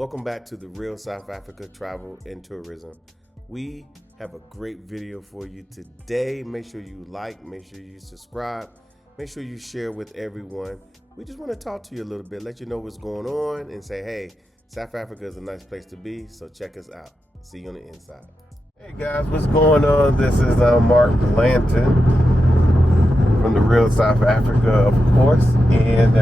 Welcome back to the Real South Africa Travel and Tourism. We have a great video for you today. Make sure you like, make sure you subscribe, make sure you share with everyone. We just want to talk to you a little bit, let you know what's going on, and say, hey, South Africa is a nice place to be, so check us out. See you on the inside. Hey guys, what's going on? This is Mark Blanton from the Real South Africa, of course, and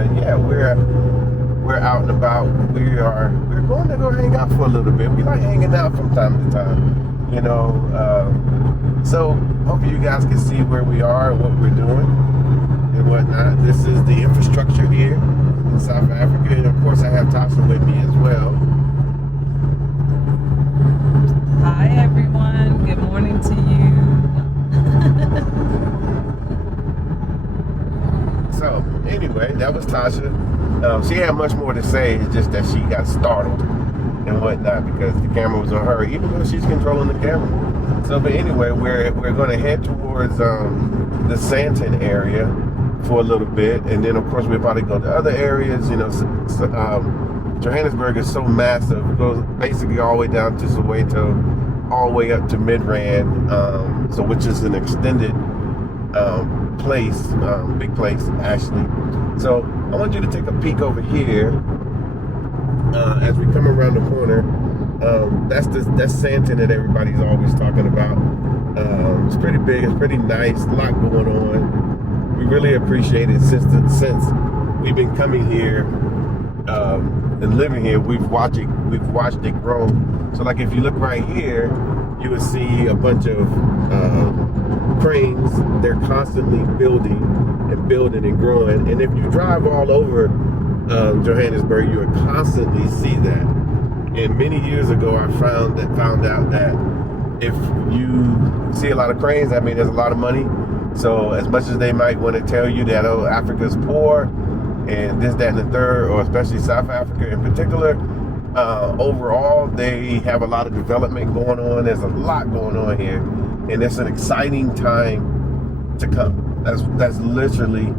we're out and about. We're going to go hang out for a little bit. We like hanging out from time to time, you know. So hopefully you guys can see where we are and what we're doing and whatnot. This is the infrastructure here in South Africa, and of course I have Tasha with me as well. Hi everyone. Good morning to you. So anyway, that was Tasha. She had much more to say. It's just that she got startled and whatnot because the camera was on her, even though she's controlling the camera. So, but anyway, we're going to head towards the Sandton area for a little bit, and then of course we'll probably go to other areas. You know, Johannesburg is so massive; it goes basically all the way down to Soweto, all the way up to Midrand, so which is an extended place, big place actually. So I want you to take a peek over here as we come around the corner. That's Sandton that everybody's always talking about. It's pretty big, it's pretty nice, a lot going on. We really appreciate it since we've been coming here and living here. We've watched it grow. So like if you look right here, you will see a bunch of cranes. They're constantly building and growing. And if you drive all over Johannesburg, you will constantly see that. And many years ago, I found out that if you see a lot of cranes, that means there's a lot of money. So as much as they might want to tell you that, oh, Africa's poor and this, that, and the third, or especially South Africa in particular, overall, they have a lot of development going on. There's a lot going on here, and it's an exciting time to come. That's literally,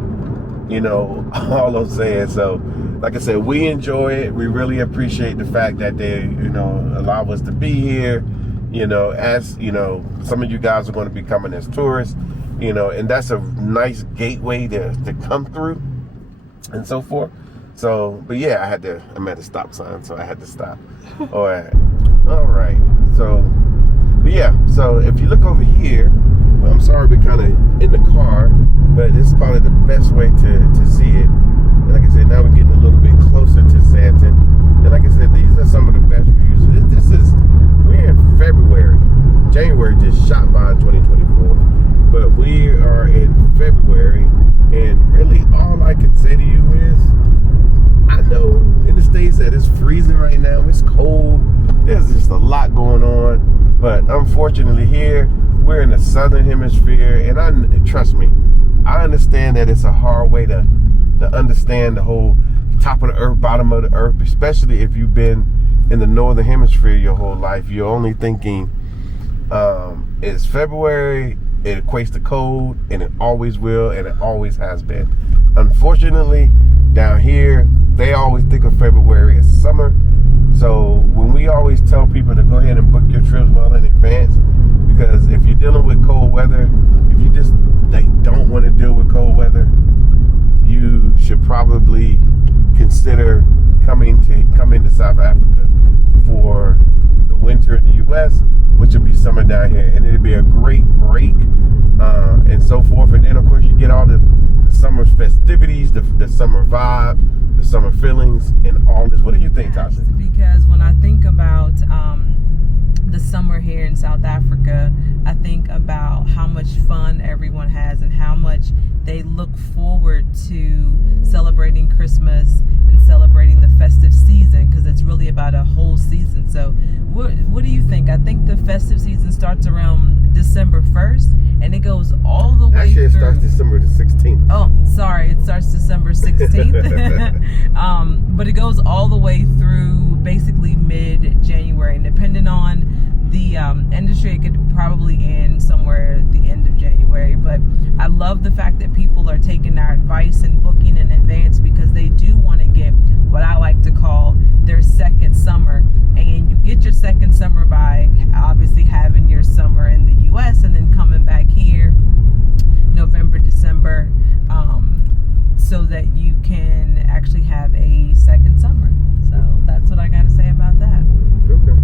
you know, all I'm saying. So, like I said, we enjoy it. We really appreciate the fact that they, you know, allow us to be here. You know, as you know, some of you guys are going to be coming as tourists. You know, and that's a nice gateway to come through and so forth. So, but yeah, I'm at a stop sign, so I had to stop. All right. So, but yeah, so if you look over here, well, I'm sorry we're kind of in the car, but this is probably the best way to see it. And like I said, now we're getting a little bit closer to Sandton. And like I said, these are some of the best views. We're in February. January just shot by in 2024. But we are in February, and really all I can say to you is, I know in the States that it's freezing right now, it's cold, there's just a lot going on, but unfortunately here, we're in the southern hemisphere, and trust me, I understand that it's a hard way to understand the whole top of the earth, bottom of the earth, especially if you've been in the northern hemisphere your whole life. You're only thinking it's February, it equates to cold, and it always will, and it always has been. Unfortunately, down here, they always think of February as summer. So when we always tell people to go ahead and book your trips well in advance, because if you're dealing with cold weather, if you just don't want to deal with cold weather, you should probably consider coming to South Africa for the winter in the U.S., which will be summer down here, and it'll be a great break and so forth. And then of course you get all the summer festivities, the summer vibe, the summer feelings, and all this. What do you think, Tasha? Because when I think about the summer here in South Africa, I think about how much fun everyone has and how much they look forward to celebrating Christmas and celebrating the festive season, because it's really about a whole season. So what do you think? I think the festive season starts around December 1st and it goes all the way Actually, it through. starts December the 16th. Oh, sorry, it starts December 16th. But it goes all the way through basically mid-January, and depending on the industry, it could probably end somewhere at the end of January. But I love the fact that people are taking our advice and booking in advance, because they do want to get what I like to call their second summer second summer by obviously having your summer in the U.S. and then coming back here November, December, so that you can actually have a second summer. So that's what I got to say about that. Okay.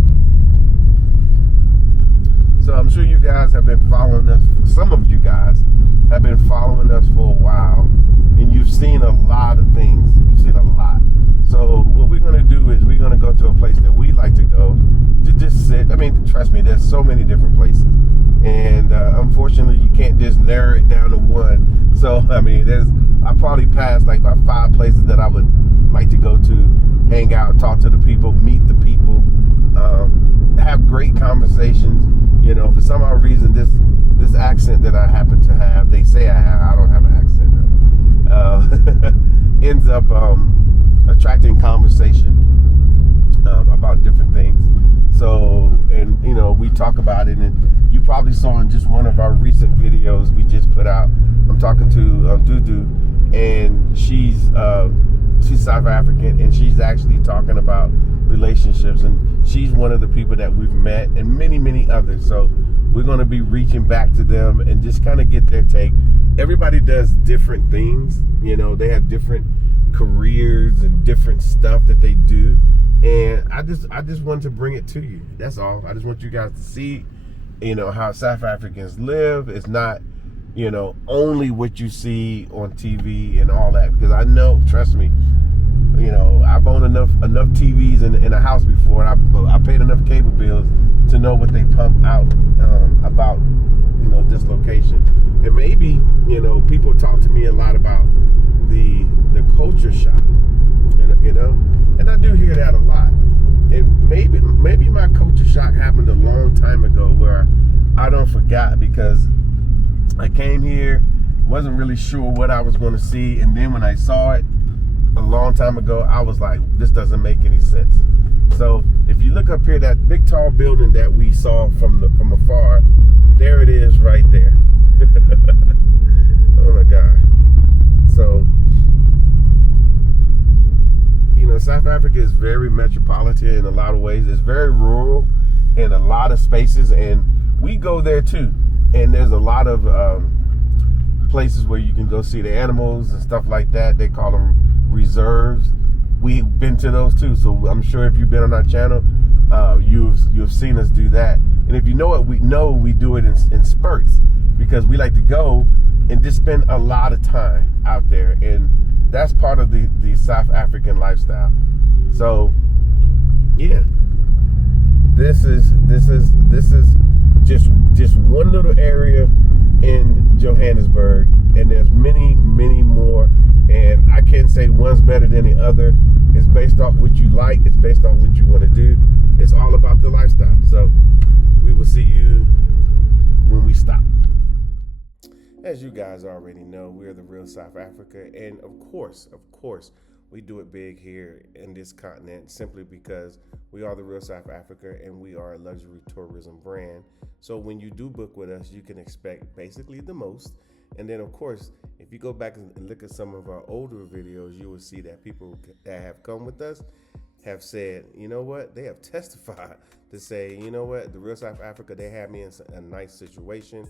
So I'm sure you guys have been following us. Some of you guys have been following us for a while, and you've seen a lot of things. You've seen a lot. So what we're going to do is we're going to go to a place that we like to go to just sit. I mean, trust me, there's so many different places. And unfortunately, you can't just narrow it down to one. So, I mean, I probably passed like about 5 places that I would like to go to, hang out, talk to the people, meet the people, have great conversations. You know, for some odd reason, this accent that I happen to have, they say I have, I don't have an accent, ends up attracting conversation about different things. So, and you know, we talk about it, and you probably saw in just one of our recent videos we just put out. I'm talking to Dudu, and she's South African, and she's actually talking about relationships, and she's one of the people that we've met, and many others. So we're going to be reaching back to them and just kind of get their take. Everybody does different things, you know, they have different careers and different stuff that they do, and I just want to bring it to you. That's all. I just want you guys to see, you know, how South Africans live. It's not, you know, only what you see on TV and all that, because I know, trust me, you know, I've owned enough TVs in a house before, and I paid enough cable bills to know what they pump out about, you know, this location. And maybe, you know, people talk to me a lot about the culture shock, you know, and I do hear that a lot. And maybe my culture shock happened a long time ago, where I don't forgot, because I came here, wasn't really sure what I was going to see, and then when I saw it a long time ago, I was like, this doesn't make any sense. So if you look up here, that big tall building that we saw from afar, there it is right there. Oh my God. So, you know, South Africa is very metropolitan in a lot of ways. It's very rural in a lot of spaces, and we go there too. And there's a lot of places where you can go see the animals and stuff like that. They call them reserves. We've been to those too. So I'm sure if you've been on our channel, you've seen us do that. And if you know it, we do it in spurts, because we like to go and just spend a lot of time out there, and that's part of the South African lifestyle. So yeah, this is just one little area in Johannesburg, and there's many more, and I can't say one's better than the other. It's based off what you like, it's based off what you want to do. It's all about the lifestyle. So we will see you when we stop. As you guys already know, we're the real South Africa, and of course, we do it big here in this continent, simply because we are the real South Africa, and we are a luxury tourism brand. So when you do book with us, you can expect basically the most. And then, of course, if you go back and look at some of our older videos, you will see that people that have come with us have said, you know what, they have testified to say, you know what, the real South Africa, they had me in a nice situation.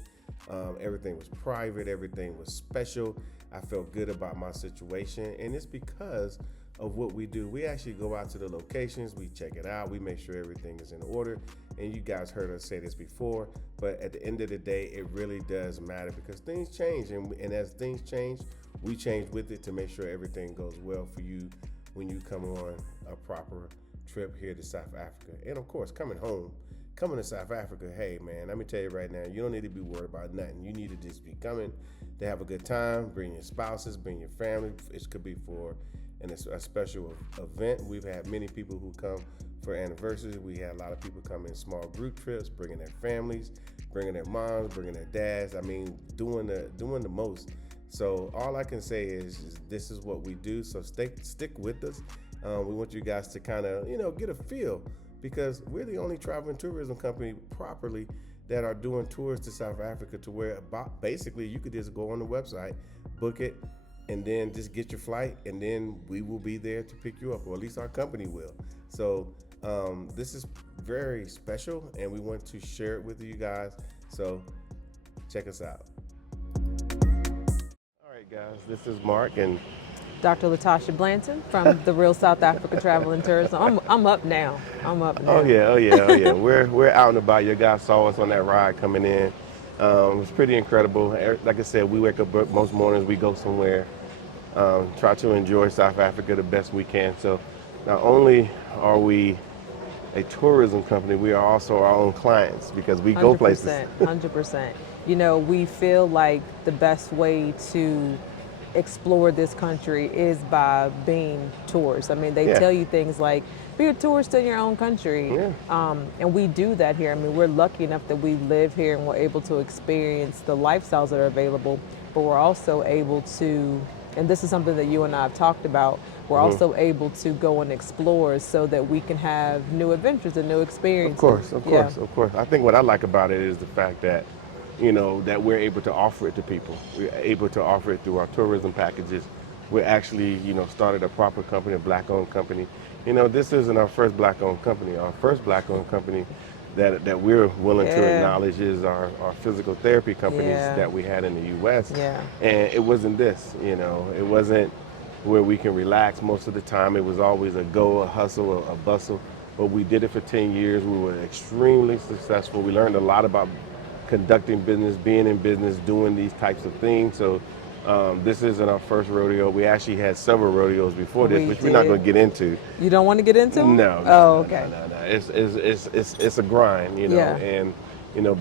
Everything was private, everything was special. I felt good about my situation, and it's because of what we do. We actually go out to the locations, we check it out, we make sure everything is in order. And you guys heard us say this before, but at the end of the day, it really does matter, because things change, and as things change, we change with it to make sure everything goes well for you when you come on a proper trip here to South Africa. And of course, coming to South Africa, hey man, let me tell you right now, you don't need to be worried about nothing. You need to just be coming to have a good time, bring your spouses, bring your family. It could be for a special event. We've had many people who come for anniversaries. We had a lot of people come in small group trips, bringing their families, bringing their moms, bringing their dads. I mean, doing the most. So all I can say is this is what we do. So stick with us. We want you guys to kind of, get a feel, because we're the only travel and tourism company properly that are doing tours to South Africa, to where basically you could just go on the website, book it, and then just get your flight, and then we will be there to pick you up, or at least our company will. So this is very special, and we want to share it with you guys. So check us out. All right, guys, this is Mark and Dr. LaTasha Blanton from the Real South Africa Travel and Tourism. I'm up now. oh yeah. We're out and about. You guys saw us on that ride coming in. It was pretty incredible. Like I said, we wake up most mornings. We go somewhere. Try to enjoy South Africa the best we can. So not only are we a tourism company, we are also our own clients because we go places. 100%. You know, we feel like the best way to explore this country is by being tourists. I mean, they tell you things like, be a tourist in your own country. And we do that here. I mean, we're lucky enough that we live here and we're able to experience the lifestyles that are available, but we're also able to, and this is something that you and I have talked about, we're also able to go and explore so that we can have new adventures and new experiences. Of course. I think what I like about it is the fact that, that we're able to offer it to people. We're able to offer it through our tourism packages. We're actually, started a proper company, a black-owned company. This isn't our first black-owned company. Our first black-owned company that we're willing to acknowledge is our physical therapy companies that we had in the U.S. And it wasn't this, it wasn't where we can relax most of the time. It was always a go, a hustle, a bustle. But we did it for 10 years. We were extremely successful. We learned a lot about conducting business, being in business, doing these types of things. So this isn't our first rodeo. We actually had several rodeos before this, which we're not going to get into. You don't want to get into? No. Okay. No. It's a grind, and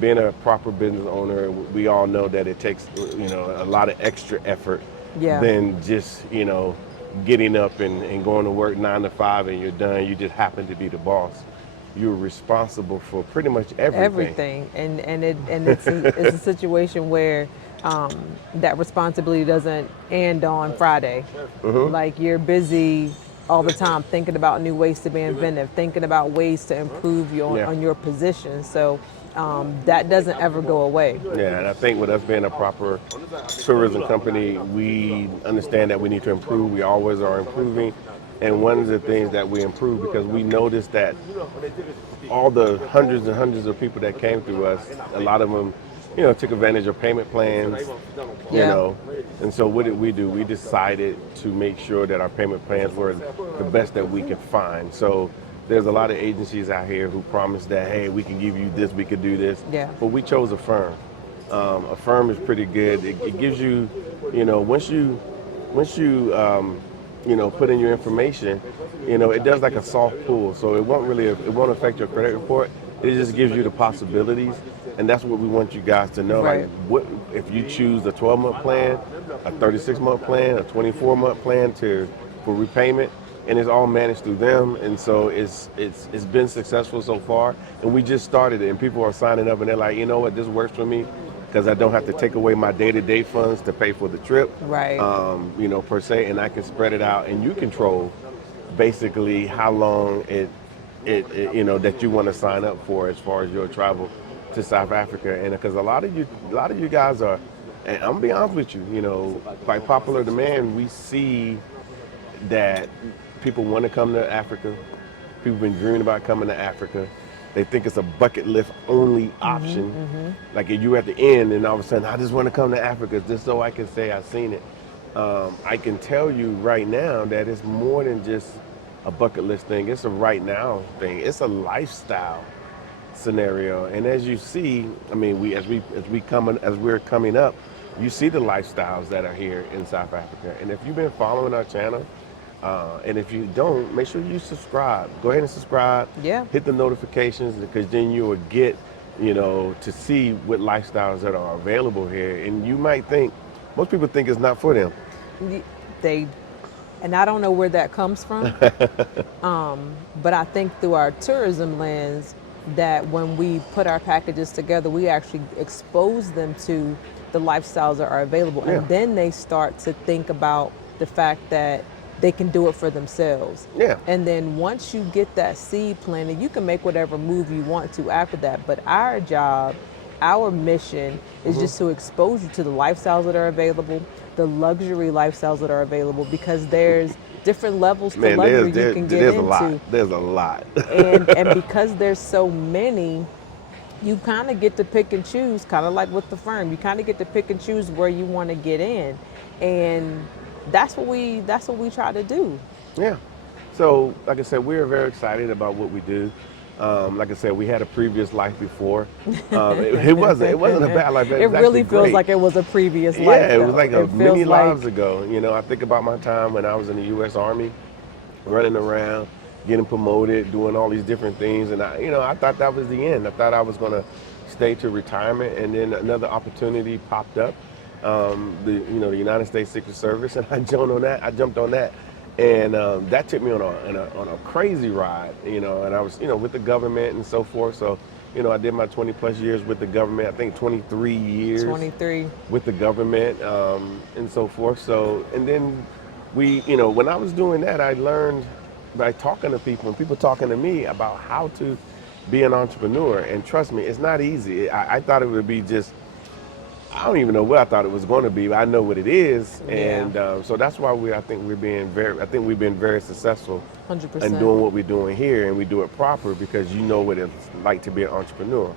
being a proper business owner, we all know that it takes a lot of extra effort than just getting up and going to work 9 to 5 and you're done. You just happen to be the boss. You're responsible for pretty much everything. And it's a situation where that responsibility doesn't end on Friday. Like, you're busy all the time thinking about new ways to be inventive, thinking about ways to improve on your position. So that doesn't ever go away. Yeah, and I think with us being a proper tourism company, we understand that we need to improve. We always are improving. And one of the things that we improve, because we noticed that all the hundreds and hundreds of people that came through us, a lot of them, took advantage of payment plans, And so what did we do? We decided to make sure that our payment plans were the best that we could find. So there's a lot of agencies out here who promise that, hey, we can give you this, we could do this. But we chose a firm. A firm is pretty good. It gives you, once you put in your information, it does like a soft pull. So it won't affect your credit report. It just gives you the possibilities. And that's what we want you guys to know. Right. Like, what if you choose a 12-month plan, a 36-month plan, a 24-month plan for repayment, and it's all managed through them. And so it's been successful so far. And we just started it, and people are signing up, and they're like, you know what, this works for me, because I don't have to take away my day-to-day funds to pay for the trip, right? Per se, and I can spread it out, and you control basically how long it that you want to sign up for as far as your travel to South Africa. And because a lot of you guys are, and I'm gonna be honest with you, by popular demand, we see that people want to come to Africa. People have been dreaming about coming to Africa. They think it's a bucket list only option. Like, you're at the end and all of a sudden, I just want to come to Africa just so I can say I've seen it. I can tell you right now that it's more than just a bucket list thing. It's a right now thing. It's a lifestyle scenario. And as you see, I mean, as we're coming up, you see the lifestyles that are here in South Africa. And if you've been following our channel, and if you don't, make sure you subscribe. Go ahead and subscribe. Hit the notifications, because then you will get, to see what lifestyles that are available here. And you might think, most people think it's not for them. And I don't know where that comes from. But I think through our tourism lens, that when we put our packages together, we actually expose them to the lifestyles that are available. And then they start to think about the fact that they can do it for themselves. And then once you get that seed planted, you can make whatever move you want to after that. But our job, our mission is just to expose you to the lifestyles that are available, the luxury lifestyles that are available, because there's different levels to Man, luxury you can get there's a lot. into. There's a lot. And because there's so many, you kind of get to pick and choose, kind of like with the firm. You kind of get to pick and choose where you want to get in, and that's what we try to do. Yeah. So, like I said, we're very excited about what we do. Like I said, we had a previous life before. It wasn't a bad life. It It was actually really feels great. like it was a previous life, Yeah, it was though. like a It feels many like lives ago. I think about my time when I was in the U.S. Army, running around, getting promoted, doing all these different things, and I thought that was the end. I thought I was going to stay to retirement, and then another opportunity popped up. The United States Secret Service, and I jumped on that. And that took me on a crazy ride. And I was with the government and so forth. So I did my 20 plus years with the government. I think 23 years 23. with the government and so forth. So, and then when I was doing that, I learned by talking to people and people talking to me about how to be an entrepreneur. And trust me, it's not easy. I thought it would be just, I don't even know what I thought it was going to be, but I know what it is. Yeah, And so that's why I think we've been very successful in 100%. doing what we're doing here, and we do it proper because you know what it's like to be an entrepreneur.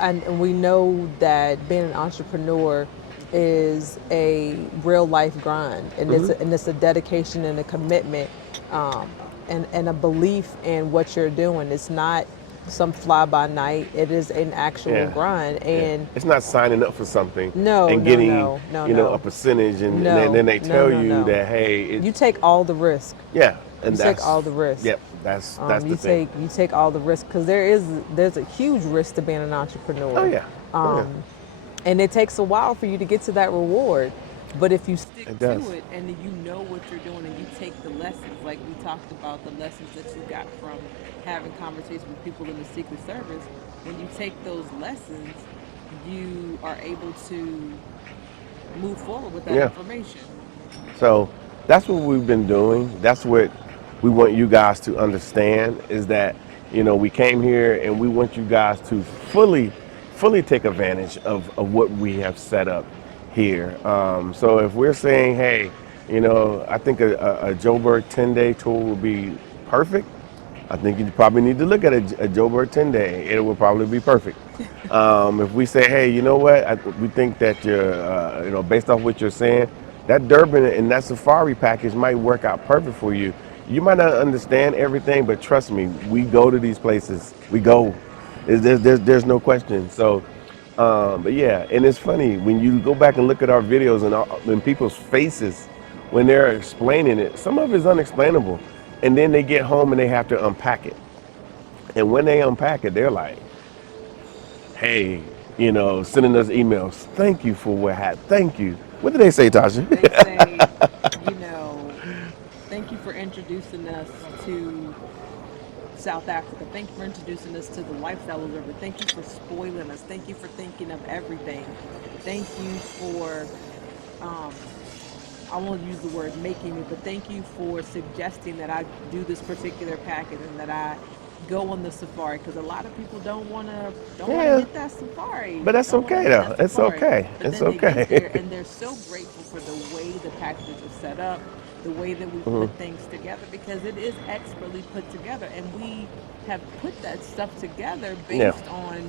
And we know that being an entrepreneur is a real life grind, and it's a dedication and a commitment, um, and a belief in what you're doing. It's not some fly by night. It is an actual Yeah. grind. Yeah. And It's not signing up for something no, and no, getting, no, no, a no, percentage and then, no, then they no, tell no, you no. that, hey, You take all the risk. yeah, You and take all the risk. yep, that's You the thing. take all the risk, because there's a huge risk to being an Oh entrepreneur. yeah, oh yeah, And it takes a while for you to get to that reward. But if you stick it to does. it and you know what you're doing and you take the lessons, like we talked about, the lessons that you got from having conversations with people in the Secret Service, when you take those lessons, you are able to move forward with that Yeah. information. So that's what we've been doing. That's what we want you guys to understand is that, we came here and we want you guys to fully take advantage of what we have set up here. So if we're saying, hey, I think a Joburg 10-day tour would be perfect, I think you probably need to look at a Joburg 10-day. It will probably be perfect. If we say, hey, you know what, we think that based off what you're saying, that Durban and that safari package might work out perfect for you. You might not understand everything, but trust me, we go to these places. We go. There's no question. So, but yeah, and it's funny when you go back and look at our videos and people's faces when they're explaining it. Some of it's unexplainable, and then they get home and they have to unpack it. And when they unpack it, they're like, hey, sending us emails. Thank you for what happened. Thank you. What did they say, Tasha? They say, you know, thank you for introducing us to South Africa. Thank you for introducing us to the lifestyle of river. Thank you for spoiling us. Thank you for thinking of everything. Thank you for, um, I won't use the word making me, but thank you for suggesting that I do this particular package and that I go on the safari, because a lot of people don't want to Yeah, hit that safari. but that's Don't want to okay hit that though. It's safari. okay. But It's then they get okay. there and they're so grateful for the way the packages are set up, the way that we put Mhm. things together, because it is expertly put together, and we have put that stuff together Yeah. based on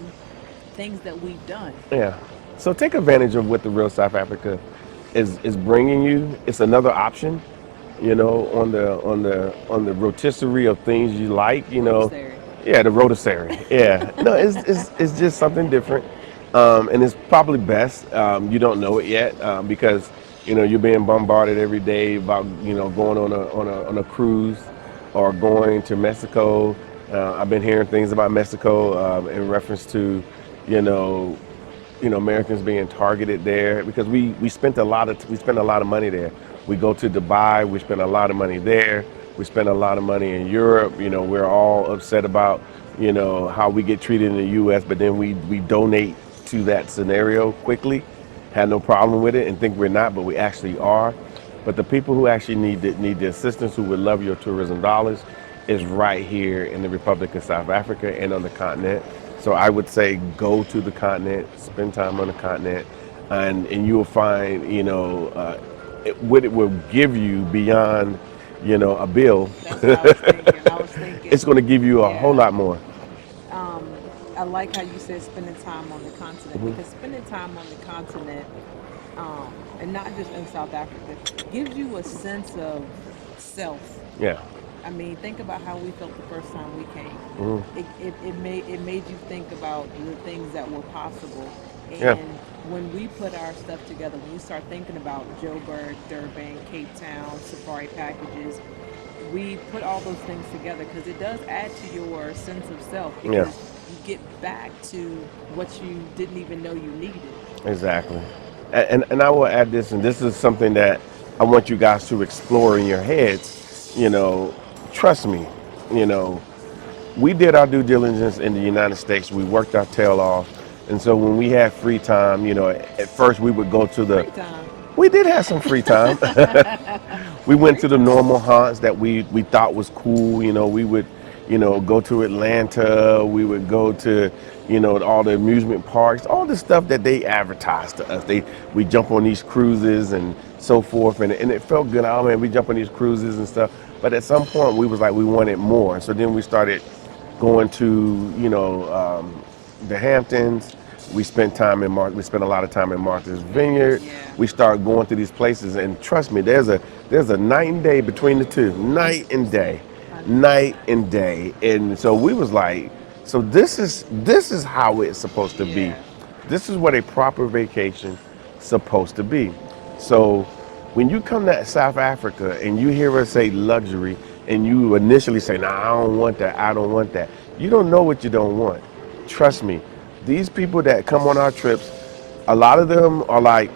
things that we've done. Yeah. So take advantage of what the real South Africa is bringing you. It's another option, on the rotisserie of things you like. Rotary. Yeah, the rotisserie. Yeah. No, it's just something different, and it's probably best. You don't know it yet because you're being bombarded every day about going on a cruise or going to Mexico. I've been hearing things about Mexico in reference to you know Americans being targeted there because we spend a lot of money there. We go to Dubai, we spend a lot of money there. We spend a lot of money in Europe. We're all upset about how we get treated in the U.S., but then we donate to that scenario quickly. Had no problem with it and think we're not, but we actually are. But the people who actually need the assistance, who would love your tourism dollars, is right here in the Republic of South Africa and on the continent. So I would say go to the continent, spend time on the continent, and you will find what it will give you beyond a bill. That's what I was thinking. I was thinking, It's going to give you a whole yeah. lot more. I like how you said spending time on the continent, because spending time on the continent, and not just in South Africa, gives you a sense of self. Yeah. I mean, think about how we felt the first time we came. It made you think about the things that were possible. Yeah. And when we put our stuff together, when we start thinking about Joburg, Durban, Cape Town, safari packages, we put all those things together because it does add to your sense of self, Yeah. because you get back to what you didn't even know you needed. Exactly. And I will add this, and this is something that I want you guys to explore in your heads. Trust me, you know, we did our due diligence in the United States. We worked our tail off. And so when we had free time, at first we would go to the, Free time. we did have some free time. We went Free to the time. normal haunts that we thought was cool. We would, go to Atlanta. We would go to, all the amusement parks, all the stuff that they advertised to us. We jump on these cruises and so forth, and it felt good. Oh man, we jump on these cruises and stuff. But at some point, we was like we wanted more. So then we started going to, the Hamptons. We spent time in We spent a lot of time in Martha's Vineyard. Yeah. We started going to these places, and trust me, there's a night and day between the two. Night and 100%. day, night 100%. and day. And so we was like, so this is how it's supposed to be. Yeah. This is what a proper vacation supposed to be. So when you come to South Africa and you hear us say luxury, and you initially say, "Nah, I don't want that. I don't want that." You don't know what you don't want. Trust me. These people that come on our trips, a lot of them are like,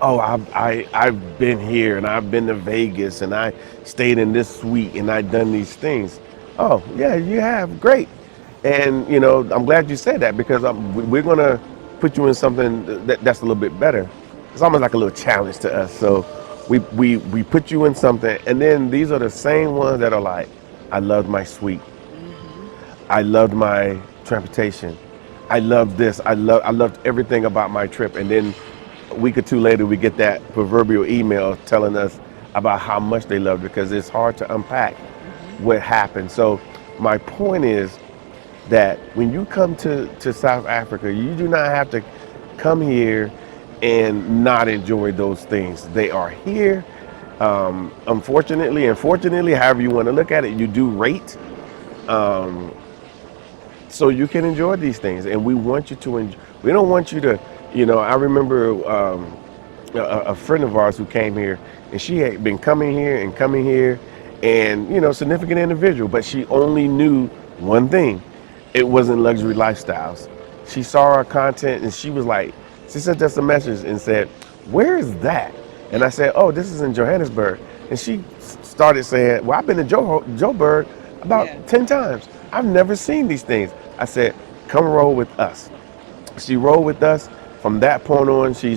"Oh, I've been here and I've been to Vegas and I stayed in this suite and I've done these things." Oh, yeah, you have. Great. And I'm glad you said that, because we're gonna put you in something that's a little bit better. It's almost like a little challenge to us. So we put you in something, and then these are the same ones that are like, "I loved my suite. Hmm. I loved my transportation. I loved this. I loved everything about my trip." And then a week or two later, we get that proverbial email telling us about how much they loved it, because it's hard to unpack Hmm. what happened. So my point is that when you come to South Africa, you do not have to come here and not enjoy those things. They are here. Unfortunately, however you want to look at it, you do rate, so you can enjoy these things. And we want you to enjoy. We don't want you to, I remember a friend of ours who came here, and she had been coming here, and significant individual, but she only knew one thing: it wasn't luxury lifestyles. She saw our content, and she sent us a message and said, "Where is that?" And I said, "Oh, this is in Johannesburg." And she started saying, "Well, I've been to Joburg about Yeah. 10 times. I've never seen these things." I said, "Come roll with us." She rolled with us. From that point on, she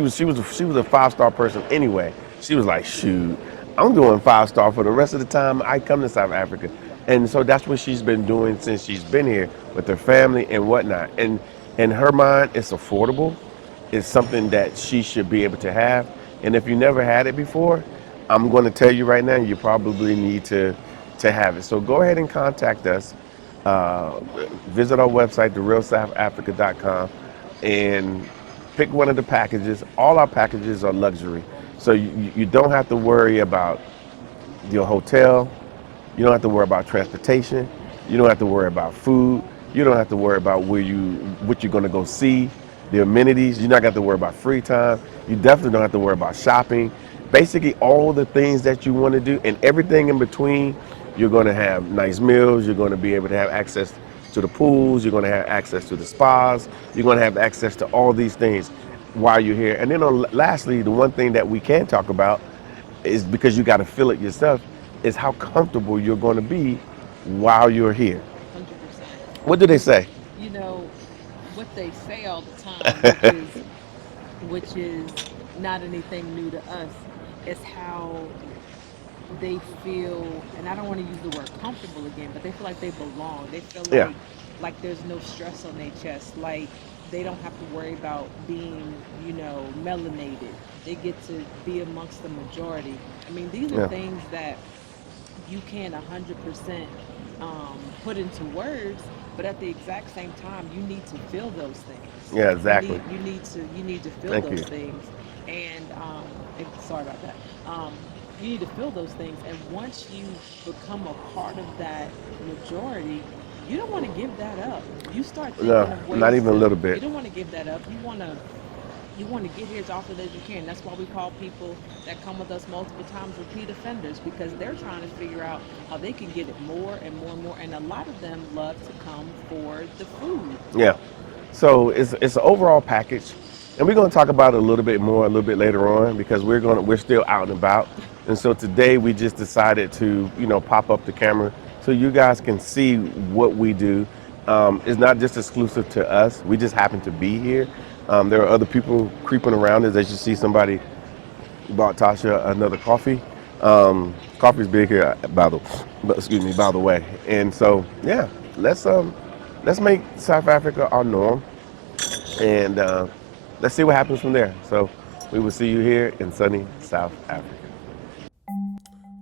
was a 5-star person anyway. She was like, "Shoot, I'm doing 5-star for the rest of the time I come to South Africa." And so that's what she's been doing since she's been here with her family and whatnot. And in her mind, it's affordable. It's something that she should be able to have. And if you never had it before, I'm going to tell you right now, you probably need to have it. So go ahead and contact us. Uh, Visit our website, therealsouthafrica.com, and pick one of the packages. All our packages are luxury. So you don't have to worry about your hotel. You don't have to worry about transportation. You don't have to worry about food. You don't have to worry about what you're going to go see, the amenities. You're not going to have to worry about free time. You definitely don't have to worry about shopping. Basically, all the things that you want to do and everything in between, you're going to have nice meals. You're going to be able to have access to the pools. You're going to have access to the spas. You're going to have access to all these things while you're here. And then lastly, the one thing that we can talk about is, because you got to feel it yourself, is how comfortable you're going to be while you're here. 100%. What do they say? You know what they say all the time, which is not anything new to us, is how they feel, and I don't want to use the word comfortable again, but they feel like they belong. They feel Yeah. like there's no stress on their chest. Like they don't have to worry about being, melanated. They get to be amongst the majority. I mean, these are Yeah. things that you can't 100% put into words, but at the exact same time, you need to feel those things. Yeah, You exactly. need to feel Thank you. those things, and sorry about that. You need to feel those things, and once you become a part of that majority, you don't want to give that up. You start No, thinking of not ways even a to. little You bit. don't want to give that up. You want to get here as often as you can. That's why we call people that come with us multiple times repeat offenders, because they're trying to figure out how they can get it more and more and more. And a lot of them love to come for the food. Yeah. So it's an overall package, and we're going to talk about it a little bit more a little bit later on because we're still out and about, and so today we just decided to pop up the camera so you guys can see what we do. It's not just exclusive to us. We just happen to be here. There are other people creeping around as you see somebody bought Tasha another coffee. Coffee's big here, by the way. And so, yeah, let's make South Africa our norm, and let's see what happens from there. So, we will see you here in sunny South Africa.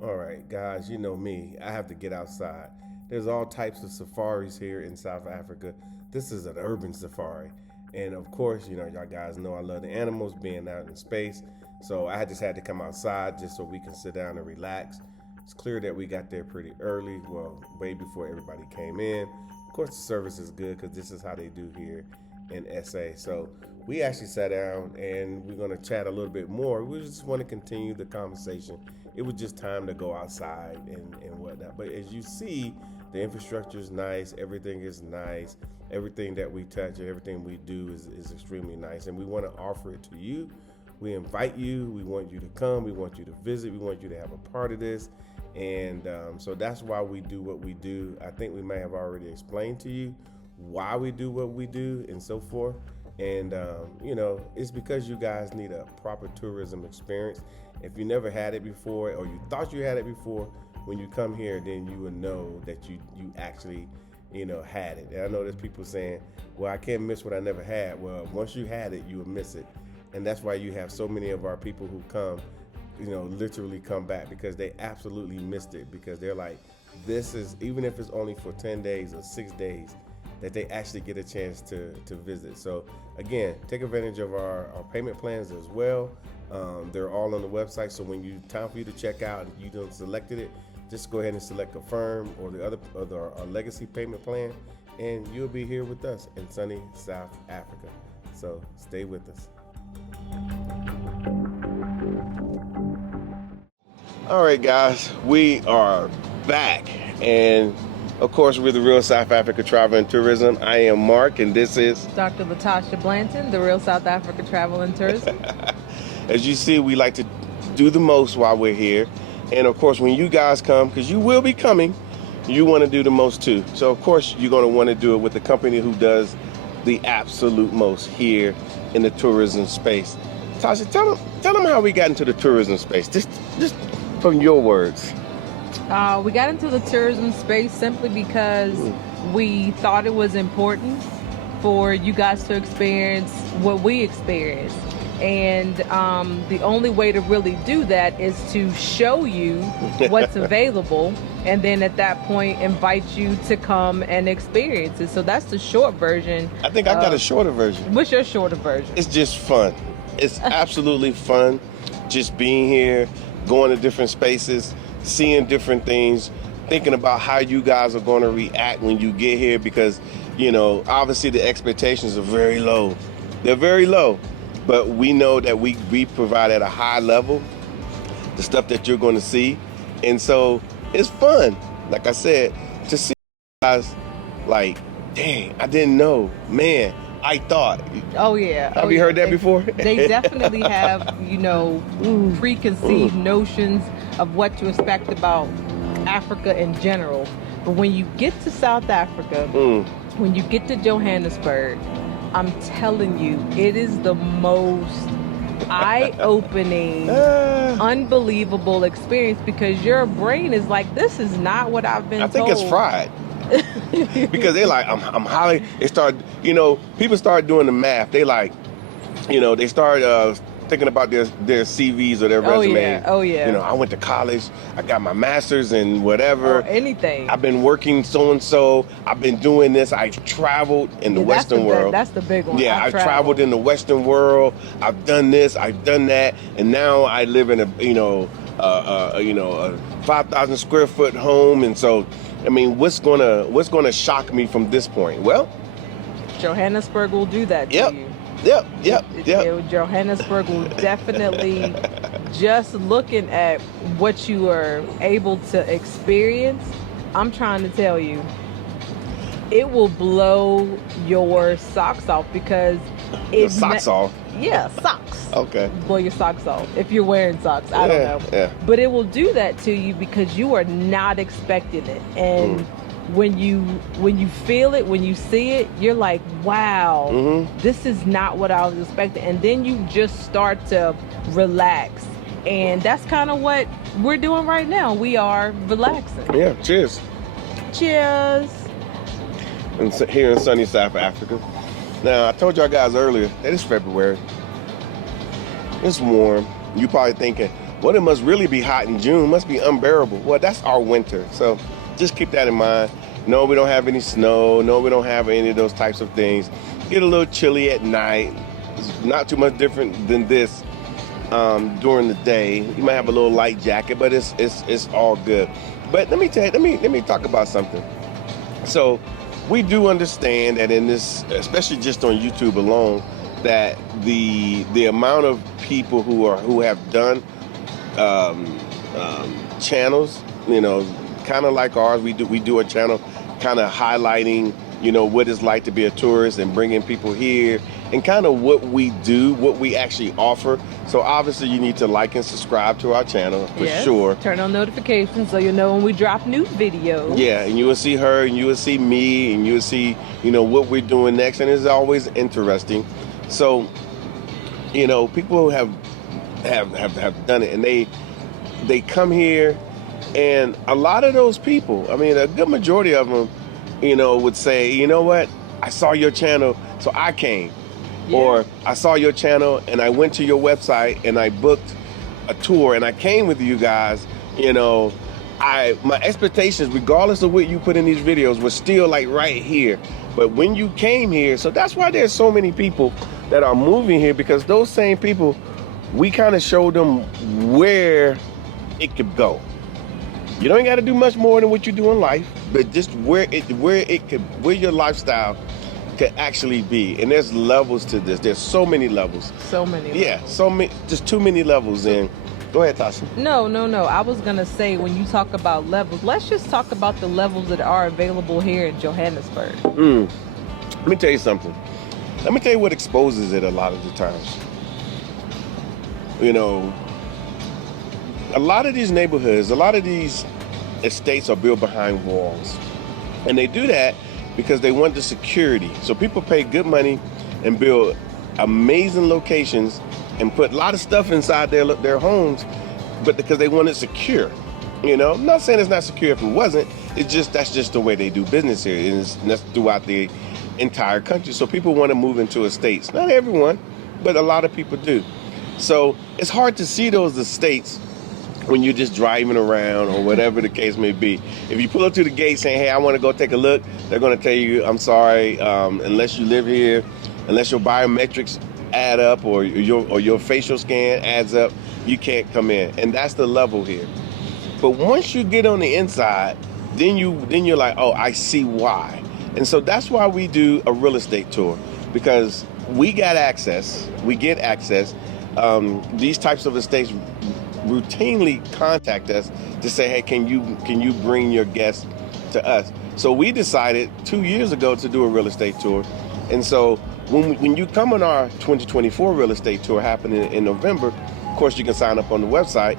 All right, guys, you know me. I have to get outside. There's all types of safaris here in South Africa. This is an urban safari. And of course, y'all guys know I love the animals being out in space. So I just had to come outside just so we can sit down and relax. It's clear that we got there pretty early, well, way before everybody came in. Of course, the service is good because this is how they do here in SA. So we actually sat down and we're going to chat a little bit more. We just want to continue the conversation. It was just time to go outside and whatnot. But as you see, the infrastructure is nice. Everything is nice. Everything that we touch and everything we do is extremely nice. And we want to offer it to you. We invite you. We want you to come. We want you to visit. We want you to have a part of this. And so that's why we do what we do. I think we may have already explained to you why we do what we do and so forth. And, it's because you guys need a proper tourism experience. If you never had it before or you thought you had it before, when you come here, then you will know that you actually, had it. And I know there's people saying, well, I can't miss what I never had. Well, once you had it, you will miss it. And that's why you have so many of our people who come, literally come back because they absolutely missed it, because they're like, this is, even if it's only for 10 days or 6 days, that they actually get a chance to visit. So again, take advantage of our payment plans as well. They're all on the website. So when time for you to check out and you don't selected it, just go ahead and select Affirm or the other legacy payment plan, and you'll be here with us in sunny South Africa. So stay with us. All right, guys, we are back, and of course, we're the Real South Africa Travel and Tourism. I am Mark, and this is Dr. LaTasha Blanton, the Real South Africa Travel and Tourism. As you see, we like to do the most while we're here. And of course, when you guys come, because you will be coming, you want to do the most too. So of course, you're going to want to do it with the company who does the absolute most here in the tourism space. Tasha, tell them how we got into the tourism space, just from your words. We got into the tourism space simply because we thought it was important for you guys to experience what we experienced. And the only way to really do that is to show you what's available, and then at that point invite you to come and experience it. So that's the short version. I think I got a shorter version. What's your shorter version? It's just fun. It's absolutely fun just being here, going to different spaces, seeing different things, thinking about how you guys are going to react when you get here, because obviously the expectations are very low. They're very low. But we know that we provide at a high level the stuff that you're going to see. And so it's fun, like I said, to see guys like, dang, I didn't know. Man, I thought. Oh, yeah. Have you heard that before? They definitely have, preconceived notions of what to expect about Africa in general. But when you get to South Africa, when you get to Johannesburg, I'm telling you, it is the most eye-opening, unbelievable experience, because your brain is like, this is not what I've been told. I think it's fried. Because they're like, I'm highly. They start, people start doing the math. They like, they start thinking about their CVs or their resumes. Oh yeah. I went to college. I got my master's in whatever. Or anything. I've been working so and so. I've been doing this. I've traveled in the Western world. That's the big one. Yeah, I've traveled in the Western world. I've done this. I've done that, and now I live in a 5,000 square foot home. And so, I mean, what's gonna shock me from this point? Well, Johannesburg will do that to you. Yep. Johannesburg will definitely, just looking at what you are able to experience, I'm trying to tell you, it will blow your socks off because it's socks off. Yeah, socks. Okay. Blow your socks off if you're wearing socks. I don't know. Yeah. But it will do that to you because you are not expecting it, and when you feel it, when you see it, you're like, wow, this is not what I was expecting. And then you just start to relax. And that's kind of what we're doing right now. We are relaxing. Yeah, cheers. Cheers. And here in sunny South Africa. Now, I told y'all guys earlier that it's February. It's warm. You probably thinking, well, it must really be hot in June. It must be unbearable. Well, that's our winter. So just keep that in mind. No, we don't have any snow. No, we don't have any of those types of things. Get a little chilly at night. It's not too much different than this during the day. You might have a little light jacket, but it's all good. But let me talk about something. So we do understand that in this, especially just on YouTube alone, that the amount of people who have done channels, kind of like ours, we do a channel kind of highlighting, what it's like to be a tourist and bringing people here and kind of what we do, what we actually offer. So obviously you need to like and subscribe to our channel for sure. Turn on notifications so you know when we drop new videos. Yeah, and you will see her and you will see me and you will see, what we're doing next. And it's always interesting. So, people have done it and they come here. And a lot of those people, I mean, a good majority of them, would say, you know what? I saw your channel, so I came. Yeah. Or I saw your channel and I went to your website and I booked a tour and I came with you guys. My expectations, regardless of what you put in these videos, was still like right here. But when you came here, so that's why there's so many people that are moving here, because those same people, we kind of showed them where it could go. You don't got to do much more than what you do in life, but just where your lifestyle could actually be. And there's levels to this. There's so many levels. So many. Yeah, so many, just too many levels. And go ahead, Tasha. No. I was gonna say, when you talk about levels, let's just talk about the levels that are available here in Johannesburg. Let me tell you something. Let me tell you what exposes it a lot of the times. A lot of these neighborhoods, a lot of these estates are built behind walls. And they do that because they want the security. So people pay good money and build amazing locations and put a lot of stuff inside their homes, but because they want it secure. I'm not saying it's not secure if it wasn't. That's just the way they do business here. And that's throughout the entire country. So people want to move into estates. Not everyone, but a lot of people do. So it's hard to see those estates when you're just driving around or whatever the case may be. If you pull up to the gate saying, hey, I want to go take a look, they're going to tell you, I'm sorry, unless you live here, unless your biometrics add up or your facial scan adds up, you can't come in. And that's the level here. But once you get on the inside, then you're like, oh, I see why. And so that's why we do a real estate tour, because we get access. These types of estates routinely contact us to say, hey, can you bring your guests to us? So we decided 2 years ago to do a real estate tour. And so when you come on our 2024 real estate tour happening in November, of course you can sign up on the website.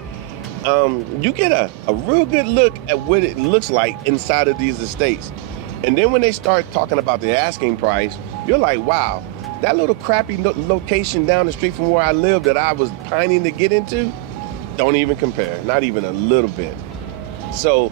You get a real good look at what it looks like inside of these estates. And then when they start talking about the asking price, you're like, wow, that little crappy location down the street from where I live that I was pining to get into, don't even compare, not even a little bit. So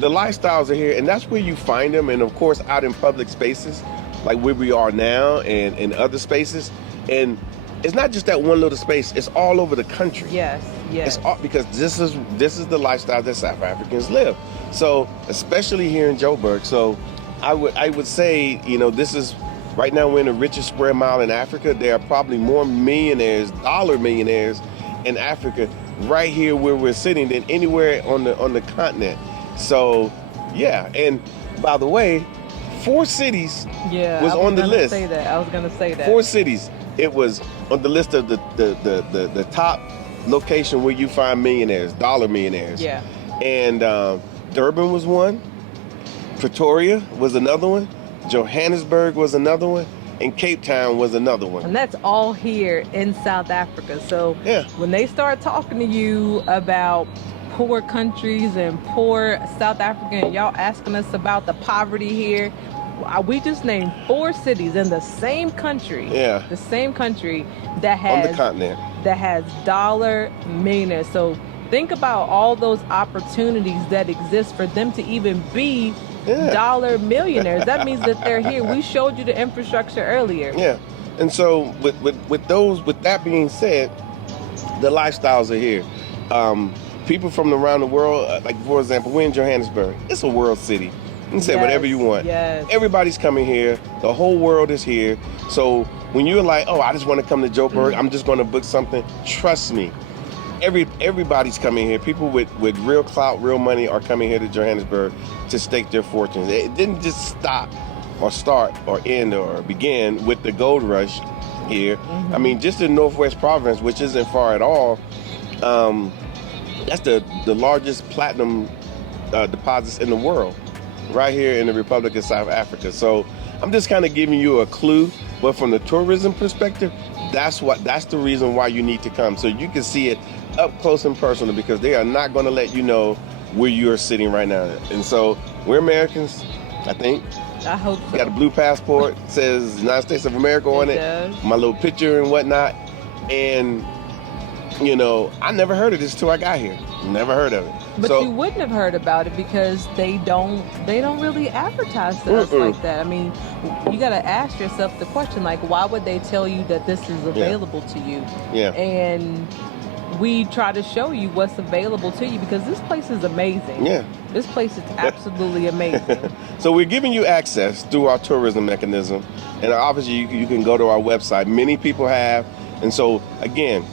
the lifestyles are here, and that's where you find them. And of course, out in public spaces, like where we are now, and in other spaces. And it's not just that one little space; it's all over the country. Yes, yes. It's all, because this is the lifestyle that South Africans live. So, especially here in Joburg. So, I would say, you know, this is right now we're in the richest square mile in Africa. There are probably more millionaires, dollar millionaires, in Africa right here where we're sitting than anywhere on the continent. So, yeah. And by the way, 4 cities was on the list. I was gonna say that. 4 cities. It was on the list of the top location where you find millionaires, dollar millionaires. Yeah. And Durban was one. Pretoria was another one. Johannesburg was another one. And Cape Town was another one. And that's all here in South Africa. So yeah. When they start talking to you about poor countries and poor South Africa, and y'all asking us about the poverty here, we just named 4 cities in the same country. Yeah. The same country that has on the continent that has dollar millionaires. So think about all those opportunities that exist for them to even be dollar millionaires. That means that they're here. We showed you the infrastructure earlier. Yeah. And so with that being said, the lifestyles are here. People from around the world, like for example, we're in Johannesburg. It's a world city. You can say whatever you want. Yes. Everybody's coming here. The whole world is here. So when you're like, oh, I just want to come to Joburg, I'm just going to book something. Trust me, everybody's coming here. People with real clout, real money are coming here to Johannesburg to stake their fortunes. It didn't just stop or start or end or begin with the gold rush here. I mean, just in Northwest Province, which isn't far at all, that's the largest platinum deposits in the world, right here in the Republic of South Africa. So I'm just kind of giving you a clue, but from the tourism perspective, that's the reason why you need to come, so you can see it up close and personal, because they are not going to let you know where you are sitting right now. And so we're Americans, I think. I hope so. Got a blue passport, says United States of America on it, my little picture and whatnot. And you know, I never heard of this till I got here. Never heard of it. But so, you wouldn't have heard about it because they don't really advertise to us like that. I mean, you got to ask yourself the question, like, why would they tell you that this is available to you? Yeah. And we try to show you what's available to you, because this place is amazing. Yeah. This place is absolutely amazing. So we're giving you access through our tourism mechanism. And obviously you can go to our website. Many people have. And so, again,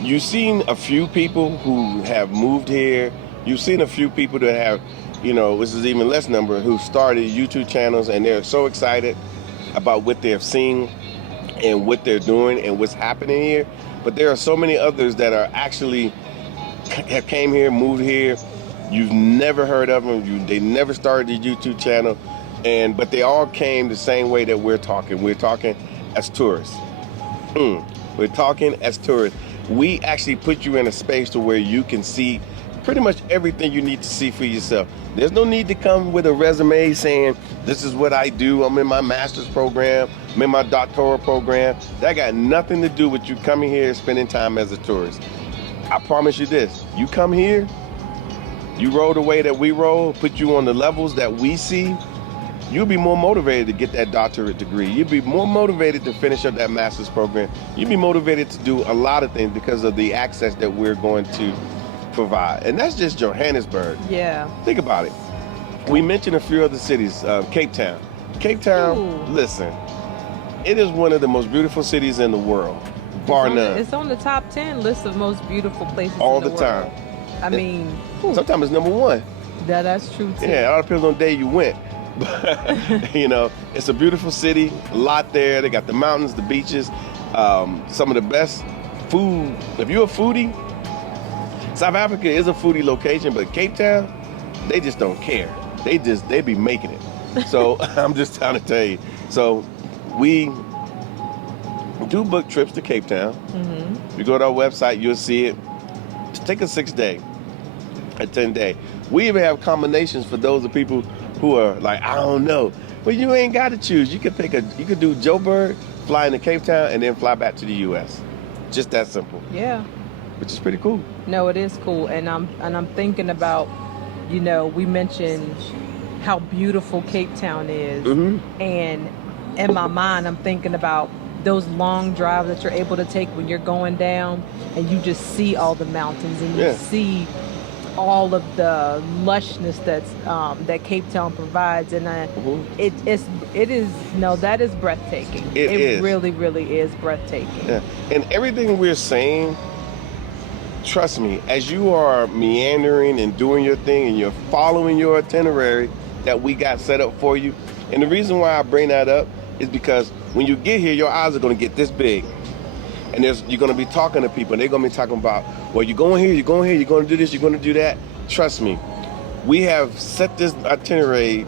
you've seen a few people who have moved here. You've seen a few people that have, you know, this is even less number, who started YouTube channels, and they're so excited about what they've seen and what they're doing and what's happening here. But there are so many others that are actually have came here, moved here. You've never heard of them. They never started a YouTube channel, but they all came the same way that we're talking. We're talking as tourists. We're talking as tourists. We actually put you in a space to where you can see pretty much everything you need to see for yourself. There's no need to come with a resume saying, this is what I do. I'm in my master's program. I'm in my doctoral program. That got nothing to do with you coming here and spending time as a tourist. I promise you this. You come here, you roll the way that we roll, put you on the levels that we see, you'll be more motivated to get that doctorate degree. You'll be more motivated to finish up that master's program. You'll be motivated to do a lot of things because of the access that we're going to provide. And that's just Johannesburg. Yeah. Think about it. We mentioned a few other cities. Cape Town. Cape Town, listen, it is one of the most beautiful cities in the world, bar none. It's on the top 10 list of most beautiful places all in the the world. time. I mean, sometimes it's number 1. That's true too. Yeah, it all depends on the day you went. But, you know, it's a beautiful city, a lot there. They got the mountains, the beaches, some of the best food. If you're a foodie, South Africa is a foodie location, but Cape Town, they just don't care. They be making it. So I'm just trying to tell you. So we do book trips to Cape Town. You go to our website, you'll see it. Take a 6-day, a 10-day. We even have combinations for those of people who are like, I don't know. Well, you ain't got to choose. You could do Joburg, fly into Cape Town, and then fly back to the U.S. Just that simple. Yeah. Which is pretty cool. No, it is cool, and I'm thinking about you know, we mentioned how beautiful Cape Town is. And in my mind, I'm thinking about those long drives that you're able to take when you're going down and you just see all the mountains and you see all of the lushness that's that Cape Town provides, and that is breathtaking. It really, really is breathtaking. Yeah. And everything we're saying, trust me, as you are meandering and doing your thing and you're following your itinerary that we got set up for you, and the reason why I bring that up is because when you get here, your eyes are going to get this big. And you're going to be talking to people, and they're going to be talking about, well, you're going here, you're going here, you're going to do this, you're going to do that. Trust me, we have set this itinerary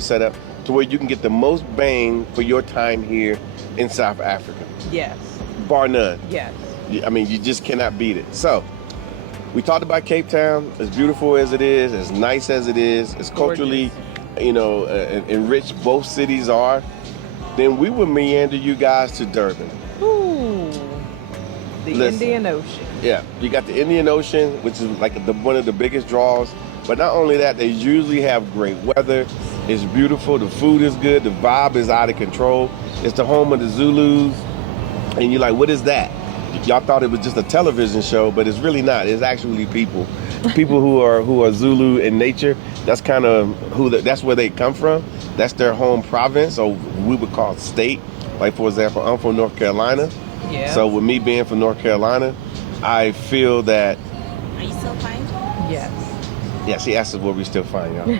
set up to where you can get the most bang for your time here in South Africa. Yes. Bar none. Yes. I mean, you just cannot beat it. So, we talked about Cape Town, as beautiful as it is, as nice as it is, as culturally, enriched both cities are. Then we will meander you guys to Durban. Indian Ocean. Yeah, you got the Indian Ocean, which is like one of the biggest draws. But not only that, they usually have great weather. It's beautiful. The food is good. The vibe is out of control. It's the home of the Zulus. And you're like, what is that? Y'all thought it was just a television show, but it's really not. It's actually people who are Zulu in nature. That's kind of that's where they come from. That's their home province, or we would call state. Like, for example, I'm from North Carolina. Yeah. So with me being from North Carolina, I feel that. Are you still fine? Yes. Yeah, she asked us where we still fine, y'all.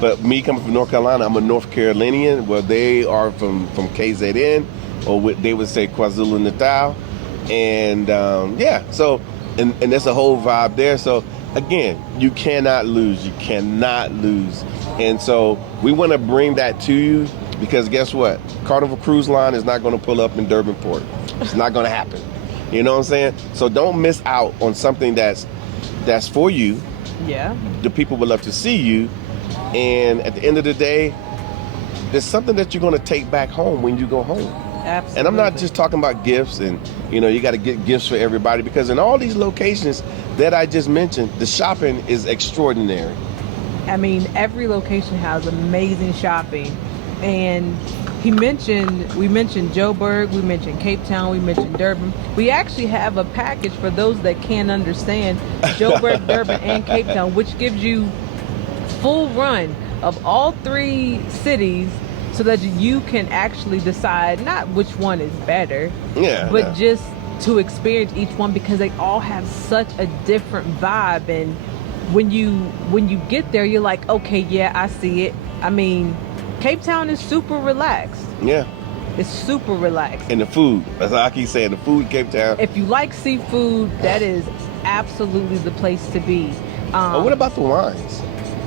But me coming from North Carolina, I'm a North Carolinian. Well, they are from KZN, or what they would say KwaZulu-Natal. And so, and there's a whole vibe there. So again, you cannot lose. You cannot lose. And so we want to bring that to you, because guess what? Carnival Cruise Line is not going to pull up in Durban Port. It's not going to happen. You know what I'm saying? So don't miss out on something that's for you. Yeah. The people would love to see you. And at the end of the day, there's something that you're going to take back home when you go home. Absolutely. And I'm not just talking about gifts and, you got to get gifts for everybody, because in all these locations that I just mentioned, the shopping is extraordinary. I mean, every location has amazing shopping. And we mentioned Joburg, we mentioned Cape Town, we mentioned Durban. We actually have a package for those that can't understand Joburg, Durban, and Cape Town, which gives you full run of all three cities, so that you can actually decide not which one is better, but just to experience each one, because they all have such a different vibe. And when you get there, you're like, okay, yeah, I see it. I mean, Cape Town is super relaxed. Yeah. It's super relaxed. And the food, as I keep saying, the food in Cape Town. If you like seafood, that is absolutely the place to be. But what about the wines?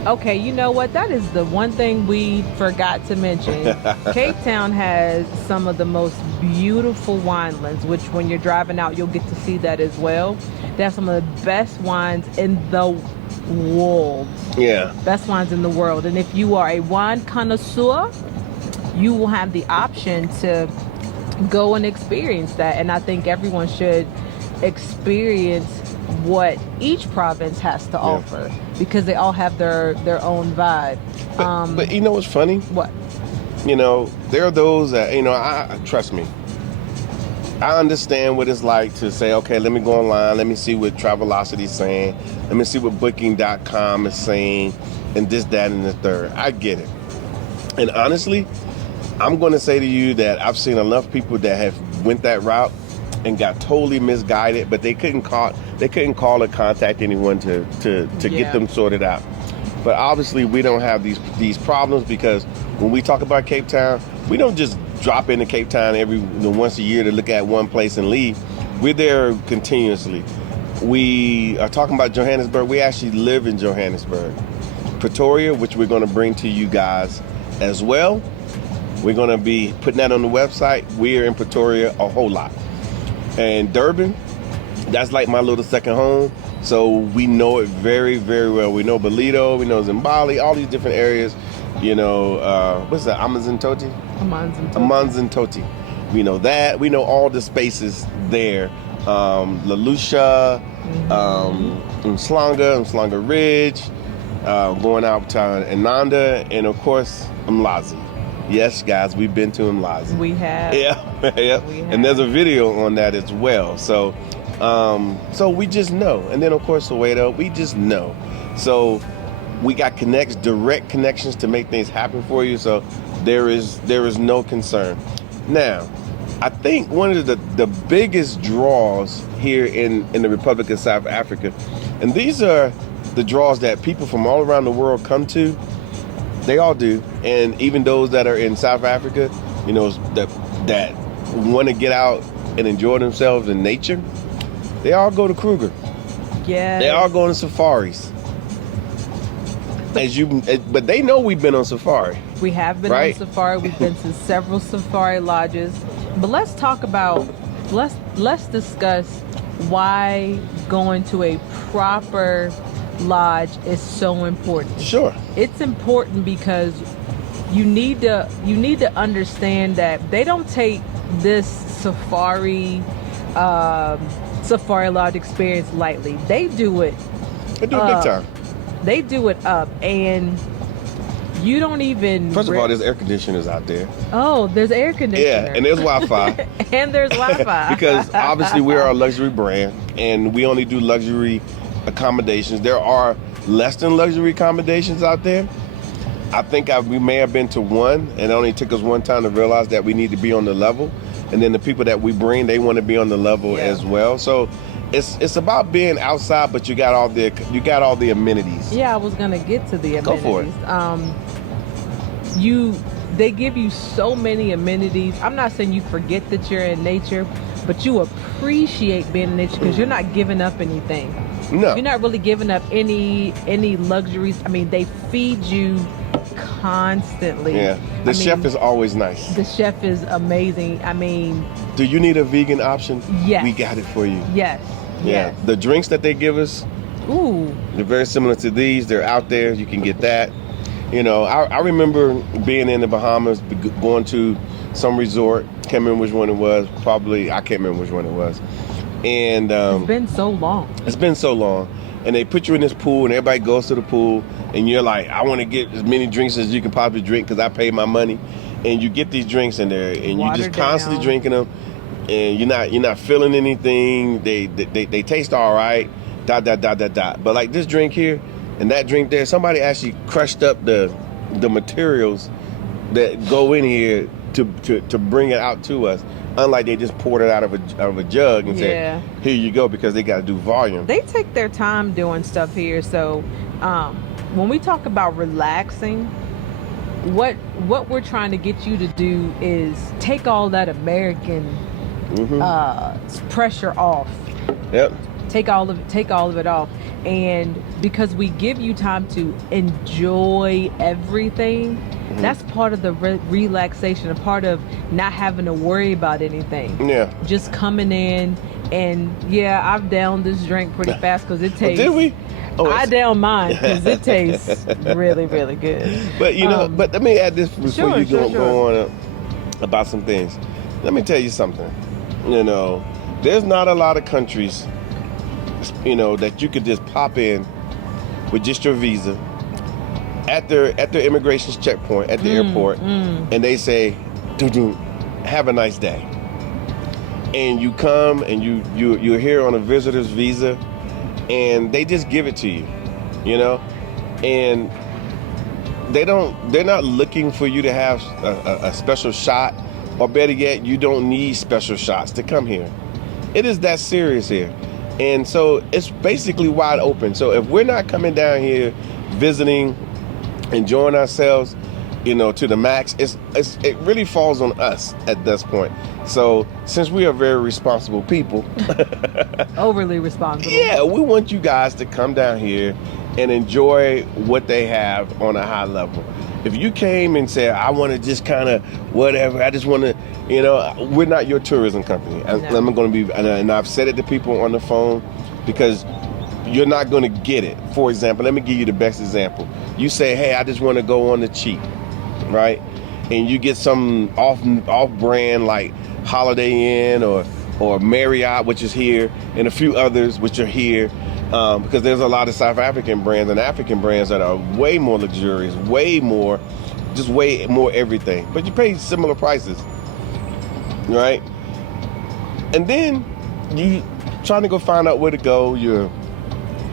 Okay, you know what? That is the one thing we forgot to mention. Cape Town has some of the most beautiful winelands, which when you're driving out, you'll get to see that as well. They have some of the best wines in the world. Yeah. Best wines in the world. And if you are a wine connoisseur, you will have the option to go and experience that. And I think everyone should experience what each province has to offer, because they all have their own vibe. But you know what's funny? What? There are those that, I trust me. I understand what it's like to say, okay, let me go online, let me see what Travelocity is saying, let me see what Booking.com is saying, and this, that, and the third. I get it. And honestly, I'm going to say to you that I've seen enough people that have went that route and got totally misguided, but they couldn't call or contact anyone to get them sorted out. But obviously, we don't have these problems, because when we talk about Cape Town, we don't just drop into Cape Town once a year to look at one place and leave. We're there continuously. We are talking about Johannesburg. We actually live in Johannesburg. Pretoria, which we're going to bring to you guys as well. We're going to be putting that on the website. We're in Pretoria a whole lot. And Durban, that's like my little second home. So we know it very, very well. We know Ballito, we know Zimbali, all these different areas. What's that? Amanzimtoti? We know that. We know all the spaces there. La Lucia, Mslanga Ridge, going out to Ananda, and of course Mlazi. Yes, guys, we've been to Mlazi. We have. Yeah, yeah. We have. And there's a video on that as well. So, so we just know. And then of course Soweto, we just know. So we got direct connections to make things happen for you. So there is no concern. Now, I think one of the biggest draws here in the Republic of South Africa, and these are the draws that people from all around the world come to. They all do, and even those that are in South Africa, you know, that want to get out and enjoy themselves in nature, they all go to Kruger. Yeah. They all go on safaris. But they know we've been on safari. We have been right? on safari. We've been to several safari lodges. But let's talk about, let's discuss why going to a proper lodge is so important. Sure. It's important because you need to understand that they don't take this safari lodge experience lightly. They do it big time. They do it up, and you don't even... First of all, there's air conditioners out there. Oh, there's air conditioner. Yeah, and there's Wi-Fi. And there's Wi-Fi. Because obviously we are a luxury brand, and we only do luxury accommodations. There are less than luxury accommodations out there. I think we may have been to one, and it only took us one time to realize that we need to be on the level. And then the people that we bring, they want to be on the level as well. So it's about being outside, but you got all the amenities. Yeah, I was gonna get to the amenities. Go for it. They give you so many amenities. I'm not saying you forget that you're in nature, but you appreciate being in nature because you're not giving up anything. No, you're not really giving up any luxuries. I mean, they feed you constantly. Yeah, the chef is always nice. The chef is amazing. I mean, do you need a vegan option? Yes, we got it for you. Yes. Yeah, yes. The drinks that they give us, they're very similar to these. They're out there. You can get that. You know, I remember being in the Bahamas, going to some resort. Can't remember which one it was. Probably, I can't remember which one it was. And it's been so long. It's been so long. And they put you in this pool, and everybody goes to the pool, and you're like, I want to get as many drinks as you can possibly drink because I paid my money. And you get these drinks in there, and you just constantly drinking them, and you're not feeling anything. They taste all right. But like this drink here and that drink there, somebody actually crushed up the materials that go in here to bring it out to us. Unlike they just poured it out of a jug and said, here you go, because they got to do volume. They take their time doing stuff here. So when we talk about relaxing, what we're trying to get you to do is take all that American pressure off. Yep. Take all of it off. And because we give you time to enjoy everything, that's part of the relaxation, a part of not having to worry about anything. Yeah. Just coming in, and I've downed this drink pretty fast because it tastes... Did we? I down mine because it tastes really, really good. But you know, but let me add this before you go on about some things. Let me tell you something. You know, there's not a lot of countries, you know, that you could just pop in with just your visa at their immigration checkpoint at the airport, and they say, have a nice day. And you come and you're here on a visitor's visa, and they just give it to you, you know, and they're not looking for you to have a special shot, or better yet, you don't need special shots to come here. It is that serious here. And so it's basically wide open. So if we're not coming down here visiting, enjoying ourselves, you know, to the max, it really falls on us at this point. So since we are very responsible people, overly responsible, we want you guys to come down here and enjoy what they have on a high level. If you came and said, I want to just kind of whatever, I just want to, you know, we're not your tourism company. No. I'm going to be, and I've said it to people on the phone, because you're not going to get it. For example, let me give you the best example. You say, hey, I just want to go on the cheap, right? And you get some off-brand like Holiday Inn or or Marriott, which is here, and a few others which are here, because there's a lot of South African brands and African brands that are way more luxurious, way more everything. But you pay similar prices, right? And then you trying to go find out where to go, you're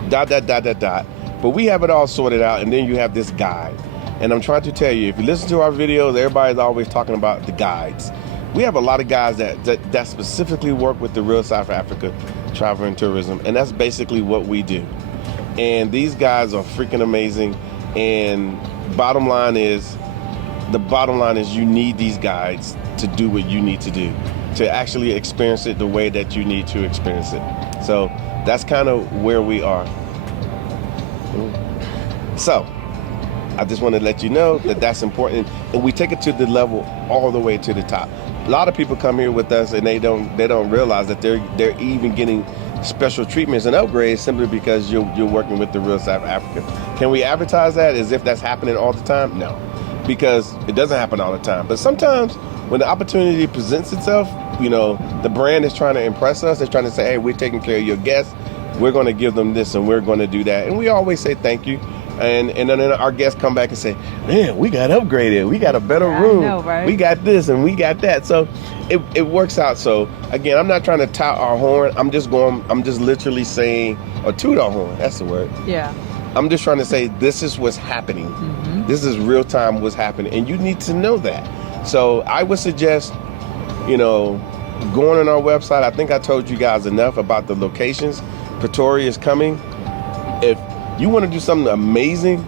dot. But we have it all sorted out, and then you have this guide. And I'm trying to tell you, if you listen to our videos, everybody's always talking about the guides. We have a lot of guys that specifically work with the real South Africa travel and tourism, and that's basically what we do. And these guys are freaking amazing. And bottom line is you need these guides to do what you need to do, to actually experience it the way that you need to experience it. So that's kind of where we are. So I just want to let you know that that's important, and we take it to the level all the way to the top. A lot of people come here with us and they don't realize that they're even getting special treatments and upgrades simply because you're working with the real South Africa. Can we advertise that as if that's happening all the time? No, because it doesn't happen all the time. But sometimes when the opportunity presents itself, the brand is trying to impress us. They're trying to say, hey, we're taking care of your guests. We're going to give them this and we're going to do that. And we always say thank you. And then our guests come back and say, man, we got upgraded. We got a better room. I know, right? We got this and we got that. So it works out. So again, I'm not trying to tout our horn. I'm just literally saying, or toot our horn. That's the word. Yeah. I'm just trying to say, this is what's happening. Mm-hmm. This is real time what's happening. And you need to know that. So I would suggest, going on our website. I think I told you guys enough about the locations. Pretoria is coming. If you want to do something amazing,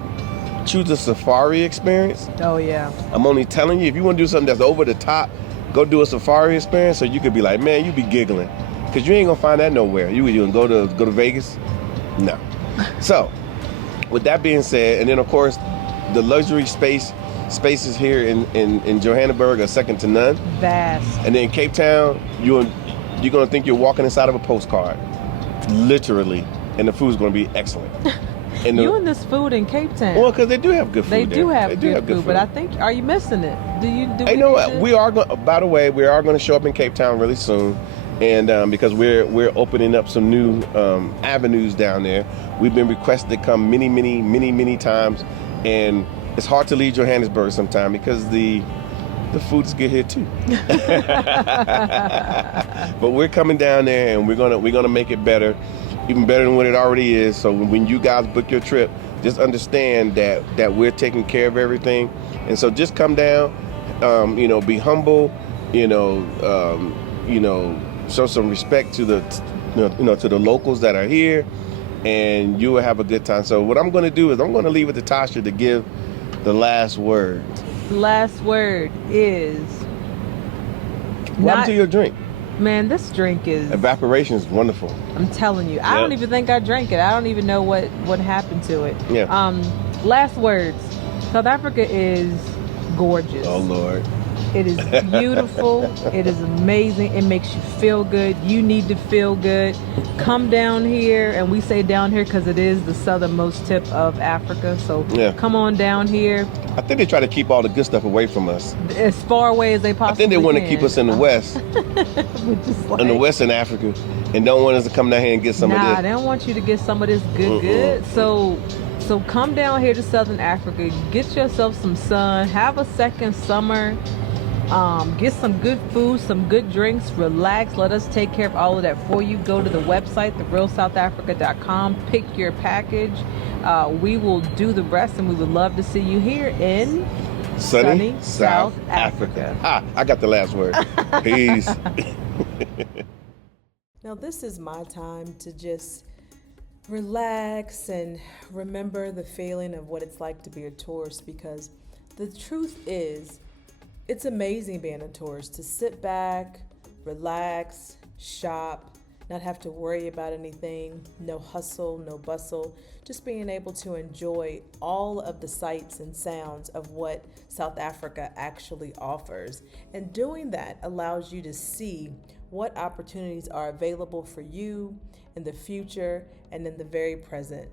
choose a safari experience. Oh, yeah. I'm only telling you, if you want to do something that's over the top, go do a safari experience so you could be like, man, you be giggling. Because you ain't going to find that nowhere. You going to go to Vegas? No. So, with that being said, and then, of course, the luxury spaces here in Johannesburg are second to none. Vast. And then Cape Town, you're going to think you're walking inside of a postcard. Literally. And the food's going to be excellent. And this food in Cape Town. Well, because they do have good food. They do have good food, but I think, are you missing it? We are going. By the way, we are going to show up in Cape Town really soon, and because we're opening up some new avenues down there. We've been requested to come many times, and it's hard to leave Johannesburg sometimes because the food's good here too. But we're coming down there, and we're gonna make it better. Even better than what it already is. So when you guys book your trip, just understand that we're taking care of everything. And so just come down, be humble, show some respect to the locals that are here, and you will have a good time. So what I'm going to do is I'm going to leave it to Tasha to give the last word. The last word is... What happened to your drink? Man, this drink is... Evaporation is wonderful. I'm telling you. I don't even think I drank it. I don't even know what happened to it. Yeah. Last words. South Africa is gorgeous. Oh, Lord. It is beautiful. It is amazing. It makes you feel good. You need to feel good. Come down here, and we say down here because it is the southernmost tip of Africa. So come on down here. I think they try to keep all the good stuff away from us. As far away as they possibly can. I think they want to keep us in the West. In the Western Africa. And don't want us to come down here and get some of this. Nah, they don't want you to get some of this good. So come down here to Southern Africa. Get yourself some sun. Have a second summer. Get some good food, some good drinks, relax. Let us take care of all of that for you. Go to the website, therealsouthafrica.com, pick your package. We will do the rest, and we would love to see you here in sunny South Africa. I got the last word. Peace. Now, this is my time to just relax and remember the feeling of what it's like to be a tourist, because the truth is, it's amazing being a tourist, to sit back, relax, shop, not have to worry about anything, no hustle, no bustle, just being able to enjoy all of the sights and sounds of what South Africa actually offers. And doing that allows you to see what opportunities are available for you in the future and in the very present.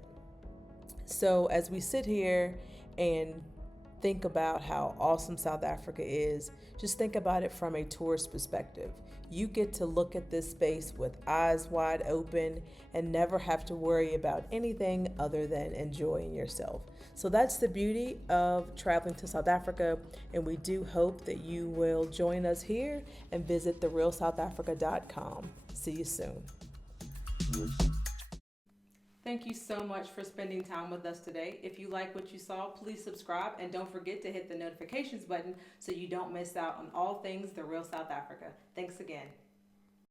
So as we sit here and think about how awesome South Africa is, just think about it from a tourist perspective. You get to look at this space with eyes wide open and never have to worry about anything other than enjoying yourself. So that's the beauty of traveling to South Africa, and we do hope that you will join us here and visit therealsouthafrica.com. See you soon. Thank you so much for spending time with us today. If you like what you saw, please subscribe and don't forget to hit the notifications button so you don't miss out on all things The Real South Africa. Thanks again.